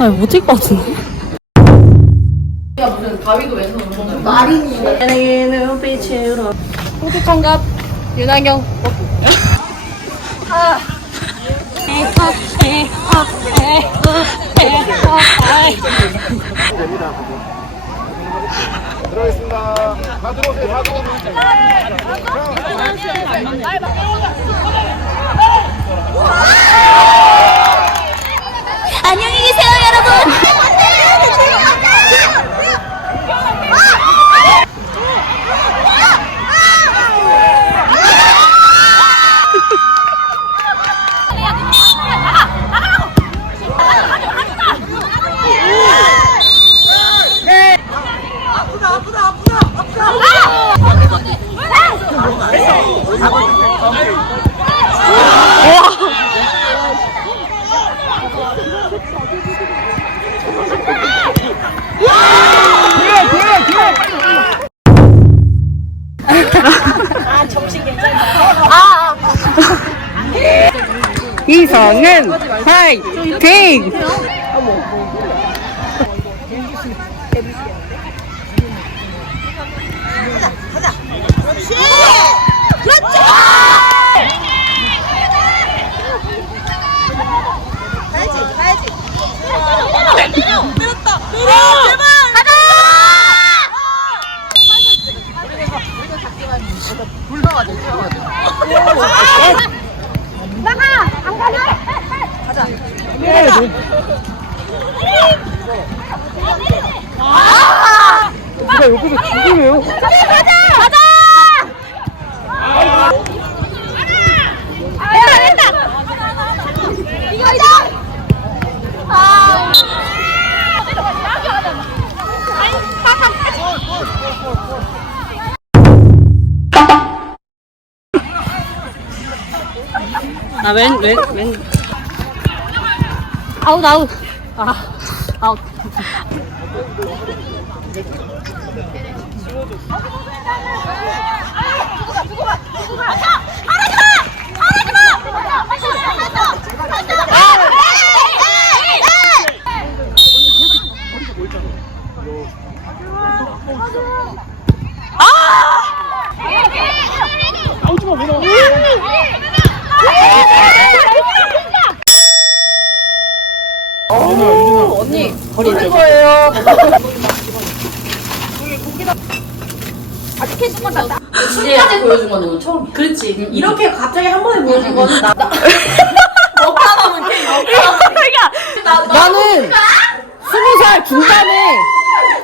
아니 못뛸것 같은데? 나의 눈빛으로 호주 청갑 윤하경 들어가겠습니다. 다 들어오세요. 다 들어오세요. 안녕히 계세요 여러분 이성은 화이팅! 누가 옆에서 죽으래요? 아, 왼, 왼, 왼. 아웃, 아웃. 아, 아웃. 지금까지 보여준 건 오늘 처음. 그렇지. 이렇게 갑자기 한 번에 보여준 거는 나. 나. 나는 스무 살 중반에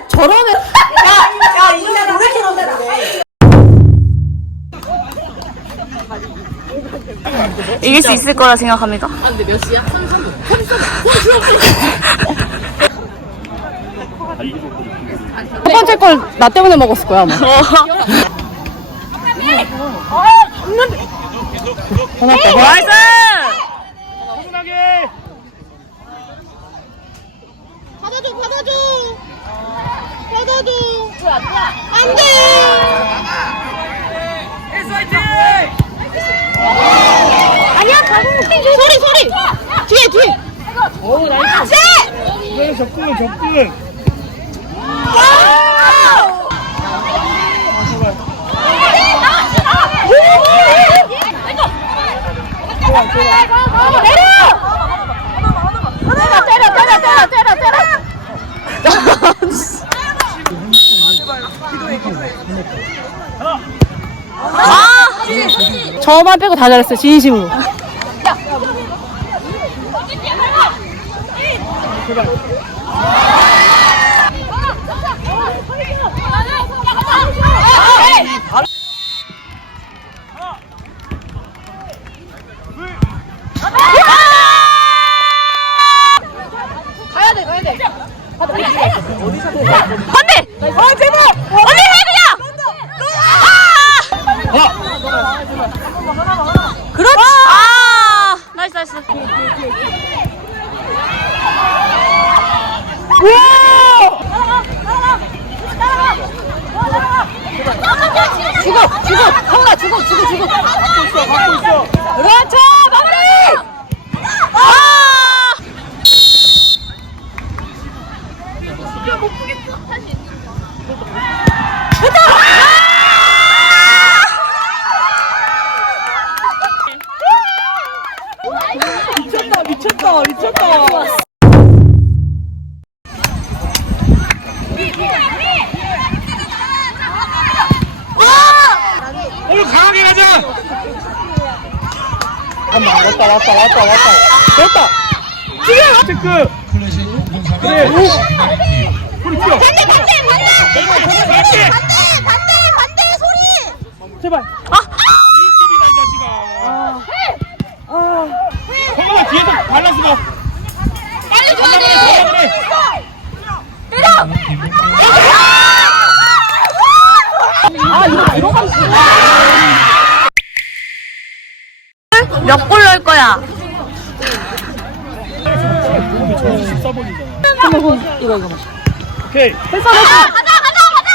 저런 애. 야, 이거 노래 캐런데 이길 수 있을 거라 생각합니다 첫 번째 걸 나 때문에 먹었을 거야, 아마. 나이스! 받아줘 받아줘! 받아줘! 안돼! 아니야 가고 소리 소리! 뒤에 뒤에! 오 나이스. 네, 접근, 접근. 때려 때려 때려 때려 때려 저만 빼고 다 잘했어요, 진심으로. 언니! 그렇지. 아! 나이스 나이스. 죽어 죽어 성가 죽어 죽어 죽어. 그렇죠 마무리. 아! 못 보겠어. 미쳤다 미쳤다. 오늘 강하게 가자. 왔다 왔다 왔다 왔다. 왔다. 체크. 그래. 우리 뛰어. 반대 반대 반대! 반대 반대 반대 소리! 제발. 이 자식아. 성훈아 뒤에서 발라서 봐. 빨리 줘야 그래, 돼 그래. 몇골 넣을 거야? 오케이. 가자 가자 가자!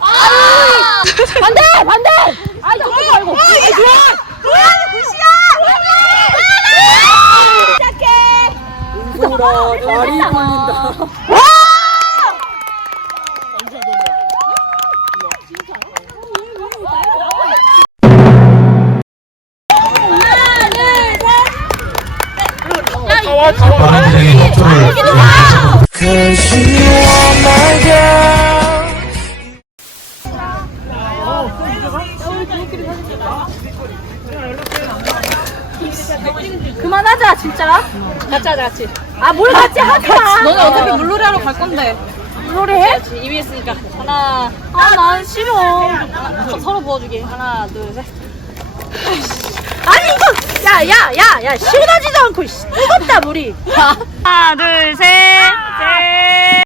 아 반대 반대! 아 이거 거 말고. 아 좋아 목표를 그만하자 진짜. 같이 하자 같이 아 뭘 같이 마. 너네 어차피 물놀이 하러 갈 건데 물놀이 해? 이미 했으니까 하나 아 난 싫어. 서로 부어주기 하나 둘 셋 아니 이거 야, 야, 야, 야, 싫어가지도 않고, 씨, 뜨겁다, 물이. 하나, 둘, 셋, 아. 셋.